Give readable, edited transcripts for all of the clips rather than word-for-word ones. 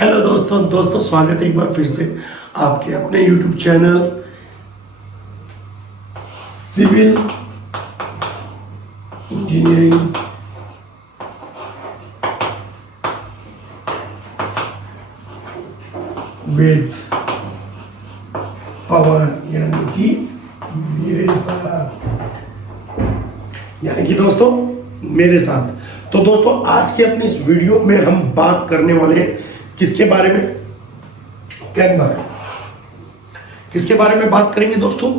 Hello दोस्तों स्वागत है एक बार फिर से आपके अपने YouTube channel civil engineering with power यानी कि दोस्तों मेरे साथ। तो दोस्तों आज के अपनी इस वीडियो में हम बात करने वाले हैं किसके बारे में? कैम्बर। किसके बारे में बात करेंगे दोस्तों?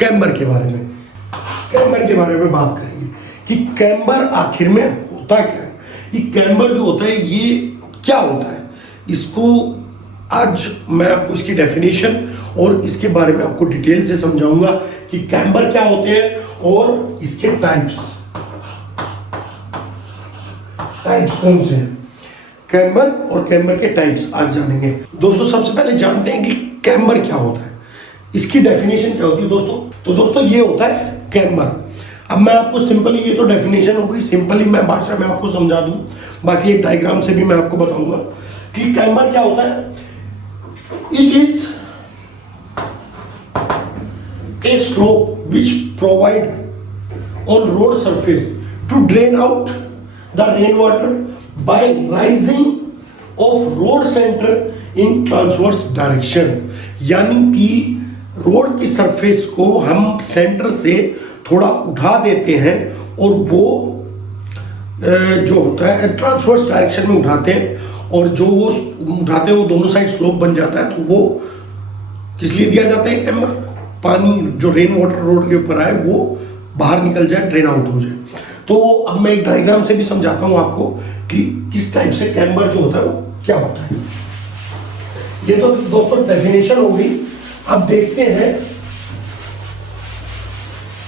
कैम्बर के बारे में। कैम्बर के बारे में बात करेंगे कि कैम्बर आखिर में होता क्या है। ये कैम्बर जो होता है ये क्या होता है, इसको आज मैं आपको इसकी डेफिनेशन और इसके बारे में आपको डिटेल से समझाऊंगा कि कैम्बर क्या होते हैं और इसके टाइप्स कौन से हैं। कैम्बर और कैम्बर के टाइप्स आज जानेंगे। दोस्तों सबसे पहले जानते हैं कि कैम्बर क्या होता है, इसकी डेफिनेशन क्या होती है दोस्तों। तो दोस्तों ये होता है कैम्बर। अब मैं आपको सिंपली, ये तो डेफिनेशन हो गई, सिंपली मैं भाषा में आपको समझा दूं, बाकी एक डायग्राम से भी मैं आपको बताऊंगा कि कैम्बर क्या होता है। It is a slope which provide on road surface to drain out the rainwater by rising of road center in transverse direction। यानी कि रोड की सरफेस को हम सेंटर से थोड़ा उठा देते हैं और वो जो होता है ट्रांसवर्स डायरेक्शन में उठाते हैं, और जो वो उठाते हैं वो दोनों साइड स्लोप बन जाता है। तो वो किस लिए दिया जाता है? कैम्बर, पानी जो रेन वाटर रोड के ऊपर आए वो बाहर निकल जाए, ड्रेन आउट हो जाए। तो अब मैं एक डायग्राम से भी समझाता हूं आपको कि किस टाइप से कैम्बर जो होता है वो क्या होता है। ये तो दोस्तों डेफिनेशन हो गई। अब देखते हैं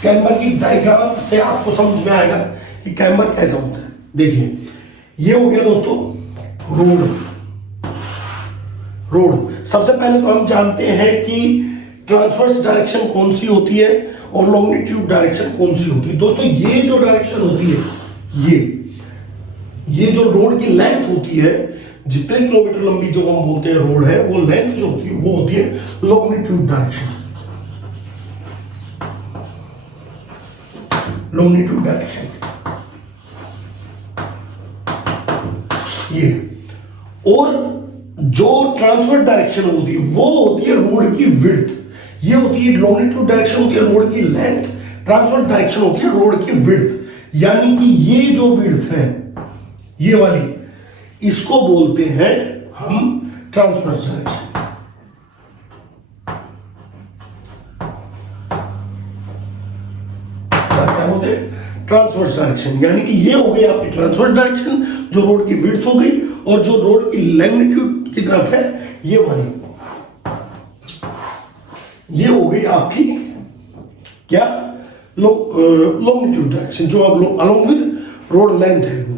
कैम्बर की डायग्राम से आपको समझ में आएगा कि कैम्बर कैसा होता है। देखिए ये हो गया दोस्तों रोड। सबसे पहले तो हम जानते हैं कि ट्रांसवर्स डायरेक्शन कौन सी होती है और लॉन्गिट्यूड डायरेक्शन कौन सी होती है। दोस्तों ये जो डायरेक्शन होती है, ये जो रोड की लेंथ होती है, जितने किलोमीटर लंबी जो हम बोलते हैं रोड है, वो लेंथ जो होती है वो होती है लॉन्गिट्यूड डायरेक्शन। लॉन्गिट्यूड डायरेक्शन ये, और जो ट्रांसवर्स डायरेक्शन होती है वो होती है रोड की विड्थ। ये होती है लॉन्गिट्यूड डायरेक्शन होती है रोड की लेंथ, ट्रांसवर्स डायरेक्शन होती है रोड की विड्थ। यानी कि ये जो विड्थ है ये वाली, इसको बोलते हैं हम ट्रांसवर्स डायरेक्शन। क्या बोलते हैं? Transverse direction. यानी कि ये हो गई आपकी ट्रांसवर्स डायरेक्शन, जो रोड की विड्थ हो गई, और जो रोड की लॉन्गिट्यूड की तरफ है ये वाली, ये हो गई आपकी क्या? लॉन्गिट्यूड डायरेक्शन, जो अब अलोंग विद रोड लेंथ है वो।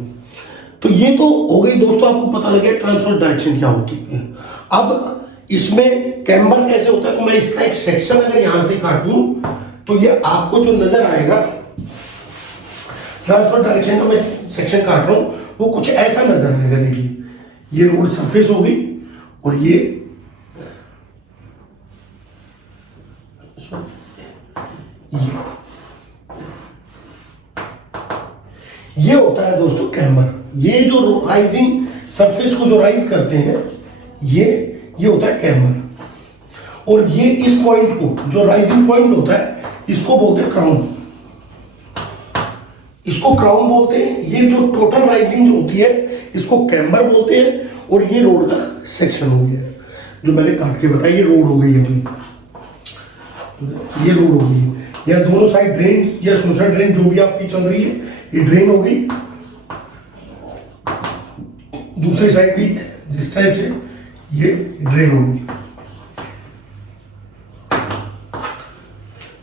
तो ये तो हो गई दोस्तों, आपको पता लग गया ट्रांसवर्स डायरेक्शन क्या होती है। अब इसमें कैम्बर कैसे होता है, तो मैं इसका एक सेक्शन अगर यहां से काट लूं तो ये आपको जो नजर आएगा, ट्रांसवर्स डायरेक्शन का मैं सेक्शन काट रहा हूं, वो कुछ ऐसा नजर आएगा। देखिए ये रोड सरफेस हो गई और ये होता है दोस्तों कैम्बर। ये जो राइजिंग सरफेस को जो राइज करते हैं ये होता है कैम्बर। और ये इस पॉइंट को, जो राइजिंग पॉइंट होता है, इसको बोलते हैं क्राउन। इसको क्राउन बोलते हैं। ये जो टोटल राइजिंग जो होती है इसको कैम्बर बोलते हैं। और ये रोड का सेक्शन हो गया जो मैंने काट के बताया, ये रोड हो गई है। ये रोड हो गई, या दोनों साइड ड्रेन्स या सोशल ड्रेन जो भी आपकी चल रही है, ये ड्रेन हो गई। दूसरी साइड भी जिस टाइप से ये ड्रेन हो गई।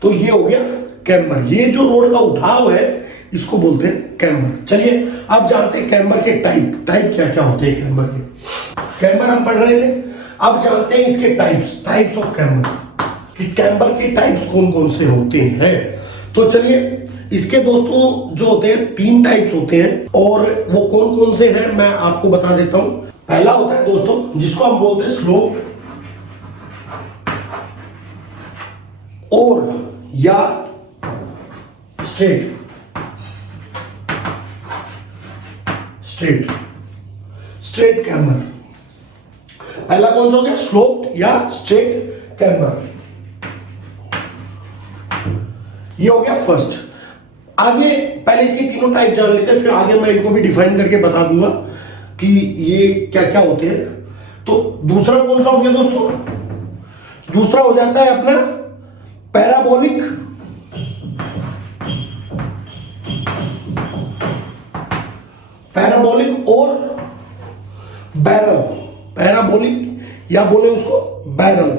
तो ये हो गया कैम्बर। ये जो रोड का उठाव है इसको बोलते हैं कैम्बर। चलिए अब जानते हैं कैम्बर के टाइप क्या क्या होते हैं कैम्बर के। कैम्बर हम पढ़ रहे थे, अब जानते हैं इसके टाइप्स ऑफ कैम्बर, कि कैम्बर के टाइप्स कौन कौन से होते हैं। तो चलिए इसके दोस्तों जो होते हैं 3 टाइप्स होते हैं, और वो कौन कौन से हैं मैं आपको बता देता हूं। पहला होता है दोस्तों जिसको हम बोलते हैं स्लोप और या स्ट्रेट स्ट्रेट कैम्बर। पहला कौन सा हो गया, स्लोप या स्ट्रेट कैम्बर, ये हो गया फर्स्ट। आगे पहले इसके तीनों टाइप जान लेते हैं, फिर आगे मैं इनको भी डिफाइन करके बता दूंगा कि ये क्या क्या होते हैं। तो दूसरा कौन सा हो गया दोस्तों, दूसरा हो जाता है अपना पैराबोलिक और बैरल, पैराबोलिक या बोले उसको बैरल।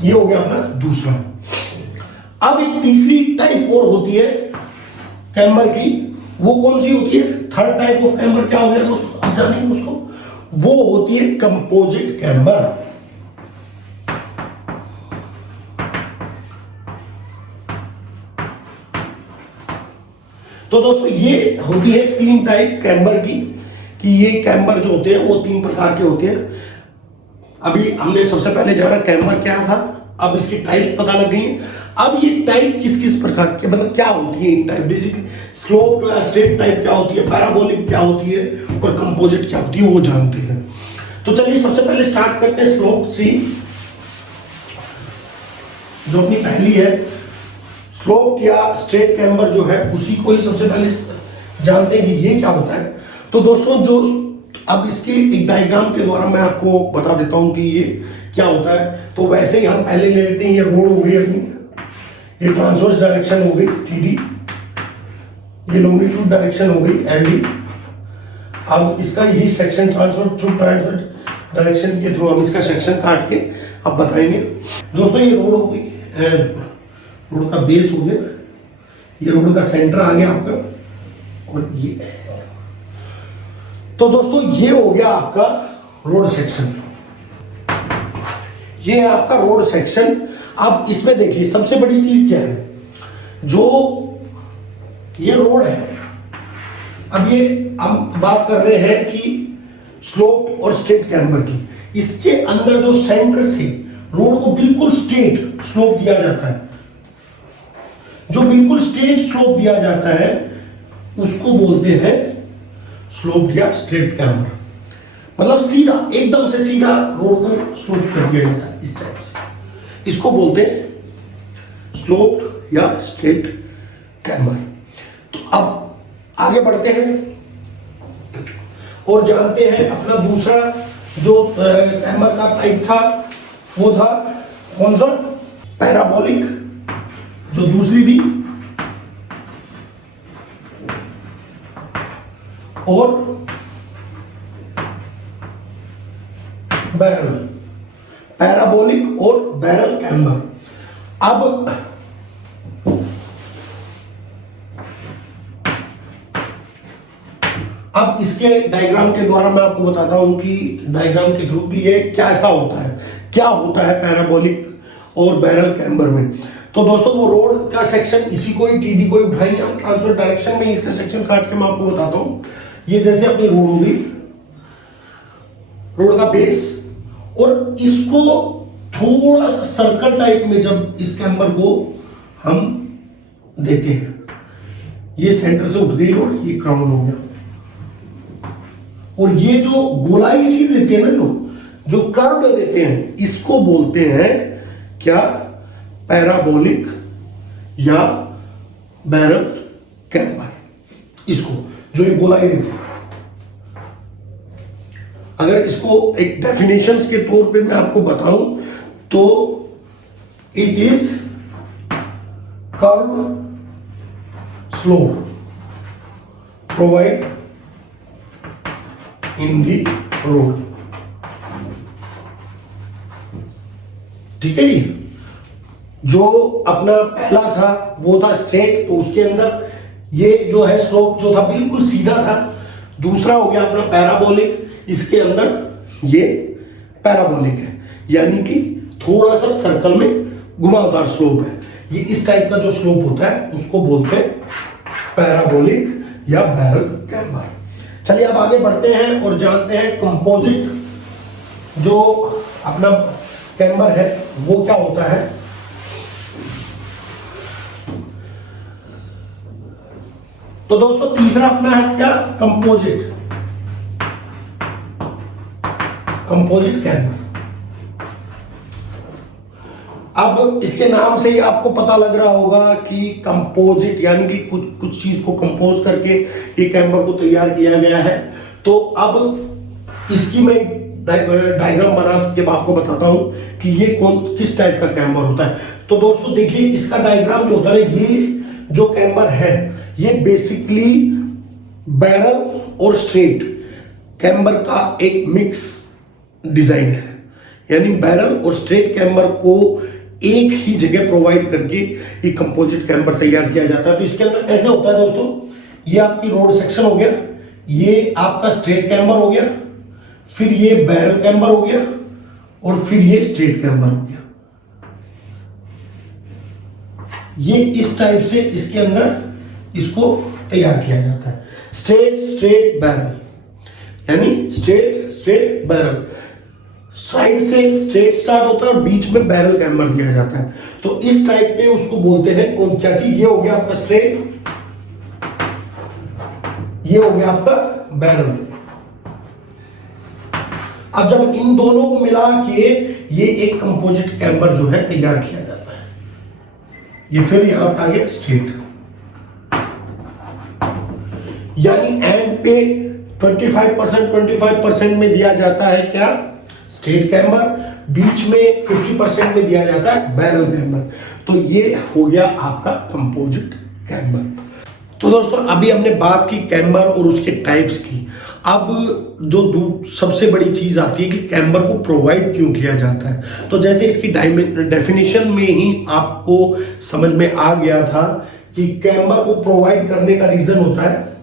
ये हो गया अपना दूसरा। अब एक तीसरी टाइप और होती है कैम्बर की, वो कौन सी होती है, थर्ड टाइप ऑफ कैम्बर क्या हो गया दोस्तों, आप जानेंगे उसको, वो होती है कंपोजिट कैम्बर। तो दोस्तों ये होती है तीन टाइप कैम्बर की, कि ये कैम्बर जो होते हैं वो तीन प्रकार के होते हैं। अभी हमने सबसे पहले जाना कैम्बर क्या था, अब इसकी टाइप पता लग गई है। अब ये टाइप किस किस प्रकार के, मतलब क्या होती है इन टाइप, बेसिकली स्लोप या स्ट्रेट टाइप क्या होती है, पैराबोलिक क्या होती है और कंपोजिट क्या होती है, वो जानते हैं। तो चलिए सबसे पहले स्टार्ट करते हैं स्लोप सी, जो अपनी पहली है। स्लोप या स्ट्रेट कैम्बर जो है उसी को ही सबसे पहले जानते हैं कि ये क्या होता है। तो दोस्तों जो अब इसके एक डायग्राम के द्वारा मैं आपको बता देता हूं कि ये क्या होता है। तो वैसे ही हम पहले ले लेते हैं, ये रोड हो गई अपनी, ये ट्रांसवर्स डायरेक्शन हो गई TD, ये लॉन्गिट्यूड डायरेक्शन हो गई LD। अब इसका यही सेक्शन ट्रांसवर्स डायरेक्शन के थ्रू हम इसका सेक्शन काट के अब बताएंगे। दोस्तों ये रोड हो गई, रोड का बेस हो गया, ये रोड का सेंटर आ गया आपका, और ये तो दोस्तों ये हो गया आपका रोड सेक्शन, ये है आपका रोड सेक्शन। अब इसमें देखिए सबसे बड़ी चीज क्या है, जो ये रोड है, अब ये हम बात कर रहे हैं कि स्लोप और स्ट्रेट कैम्बर की, इसके अंदर जो सेंटर से रोड को बिल्कुल स्ट्रेट स्लोप दिया जाता है, जो बिल्कुल स्ट्रेट स्लोप दिया जाता है उसको बोलते हैं स्लोप या स्ट्रेट कैम्बर। मतलब सीधा, एकदम से सीधा रोड को स्लोप कर दिया जाता है इस टाइप से, इसको बोलते हैं स्लोप या स्ट्रेट कैम्बर। तो अब आगे बढ़ते हैं और जानते हैं अपना दूसरा जो कैम्बर का टाइप था, वो था कौन सा, पैराबोलिक, जो दूसरी थी, और बैरल, पैराबोलिक और बैरल कैम्बर। अब इसके डायग्राम के द्वारा मैं आपको बताता हूं कि डायग्राम के थ्रू कि ये कैसा होता है, क्या होता है पैराबोलिक और बैरल कैम्बर में। तो दोस्तों वो रोड का सेक्शन, इसी को ही TD को ही उठाएंगे हम ट्रांसफर डायरेक्शन में, इसका सेक्शन काट के मैं आपको बताता हूं। ये जैसे अपनी रोड होगी, रोड का बेस, और इसको थोड़ा सा सर्कल टाइप में जब इस कैम्बर को हम देते हैं, ये सेंटर से उठ गई और ये क्राउन हो गया, और ये जो गोलाई सी देते हैं ना, जो कर्व देते हैं, इसको बोलते हैं क्या, पैराबोलिक या बैरल कैम्बर। इसको जो ये गोलाई देते हैं, अगर इसको एक डेफिनेशंस के तौर पे मैं आपको बताऊं तो it is curve slope provide in the road. ठीक है जी। जो अपना पहला था वो था स्ट्रेट, तो उसके अंदर ये जो है स्लोप जो था बिल्कुल सीधा था। दूसरा हो गया अपना पैराबोलिक, इसके अंदर ये पैराबोलिक है, यानी कि थोड़ा सा सर्कल में घुमावदार स्लोप है। ये इस टाइप का जो स्लोप होता है उसको बोलते हैं पैराबोलिक या बैरल कैम्बर। चलिए अब आगे बढ़ते हैं और जानते हैं कंपोजिट जो अपना कैम्बर है वो क्या होता है। तो दोस्तों तीसरा अपना है क्या, कंपोजिट कैम्बर। अब इसके नाम से ही आपको पता लग रहा होगा कि कंपोजिट यानी कि कुछ चीज को कंपोज करके ये कैम्बर को तैयार किया गया है। तो अब इसकी मैं डायग्राम बना के आपको बताता हूं कि ये किस टाइप का कैम्बर होता है। तो दोस्तों देखिए इसका डायग्राम जो होता है, ये जो कैम्बर है ये बेसिकली बैरल और स्ट्रेट कैम्बर का एक मिक्स डिजाइन है। यानी बैरल और स्ट्रेट कैम्बर को एक ही जगह प्रोवाइड करके ये कंपोजिट कैम्बर तैयार किया जाता है। तो इसके अंदर कैसे होता है दोस्तों, ये आपकी रोड सेक्शन हो गया, ये आपका स्ट्रेट कैम्बर हो गया, फिर ये बैरल कैम्बर हो गया और फिर ये स्ट्रेट कैम्बर हो गया। ये इस टाइप से इसके अंदर इसको तैयार किया जाता है। स्ट्रेट बैरल यानी स्ट्रेट बैरल, साइड से स्ट्रेट स्टार्ट होता है और बीच में बैरल कैम्बर दिया जाता है। तो इस टाइप के उसको बोलते हैं कौन क्या चीज, ये हो गया आपका स्ट्रेट, ये हो गया आपका बैरल। अब जब इन दोनों को मिला के ये एक कंपोजिट कैम्बर जो है तैयार किया जाता है। ये फिर यहां पे आ गया स्ट्रेट, यानी एंड पे 25% में दिया जाता है क्या, स्ट्रेट कैम्बर, बीच में 50% में दिया जाता है बैरल कैम्बर। तो ये हो गया आपका कंपोजिट कैम्बर। तो दोस्तों अभी हमने बात की कैम्बर और उसके टाइप्स की। अब जो सबसे बड़ी चीज आती है कि कैम्बर को प्रोवाइड क्यों किया जाता है। तो जैसे इसकी डेफिनेशन में ही आपको समझ में आ गया था कि कैम्बर को प्रोवाइड करने का रीजन होता है,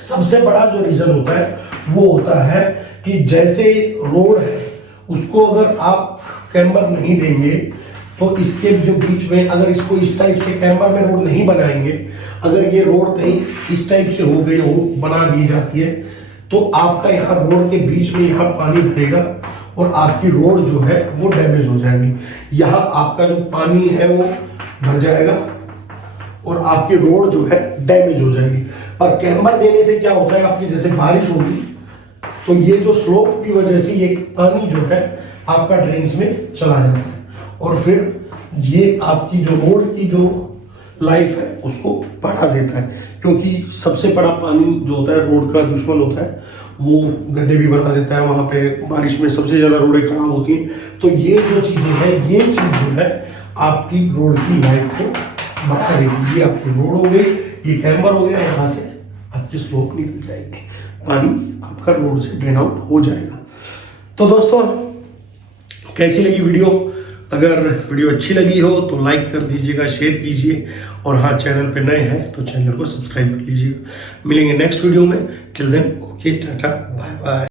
सबसे बड़ा जो रीजन होता है वो होता है कि जैसे रोड है उसको अगर आप कैम्बर नहीं देंगे तो इसके जो बीच में अगर इसको इस टाइप से कैम्बर में रोड नहीं बनाएंगे, अगर ये रोड कहीं इस टाइप से हो गई हो, बना दी जाती है, तो आपका यहाँ रोड के बीच में यहाँ पानी भरेगा और आपकी रोड जो है वो डैमेज हो जाएगी। यहाँ आपका जो पानी है वो भर जाएगा और आपकी रोड जो है डैमेज हो जाएगी। पर कैम्बर देने से क्या होता है, आपकी जैसे बारिश होगी तो ये जो स्लोप की वजह से ये पानी जो है आपका ड्रेन्स में चला जाता है और फिर ये आपकी जो रोड की जो लाइफ है उसको बढ़ा देता है। क्योंकि सबसे बड़ा पानी जो होता है रोड का दुश्मन होता है, वो गड्ढे भी बना देता है, वहाँ पे बारिश में सबसे ज़्यादा रोडें खराब होती हैं। तो ये जो चीज़ें हैं, ये चीज़ जो है आपकी रोड की लाइफ को बढ़ा देगी। ये आपकी रोड हो गई, ये कैम्बर हो गया, यहाँ से आपकी स्लोप निकल जाएगी, पानी आपका रोड से ड्रेन आउट हो जाएगा। तो दोस्तों कैसी लगी वीडियो, अगर वीडियो अच्छी लगी हो तो लाइक कर दीजिएगा, शेयर कीजिए और हाँ चैनल पे नए हैं तो चैनल को सब्सक्राइब कर लीजिएगा। मिलेंगे नेक्स्ट वीडियो में, till then okay tata bye bye.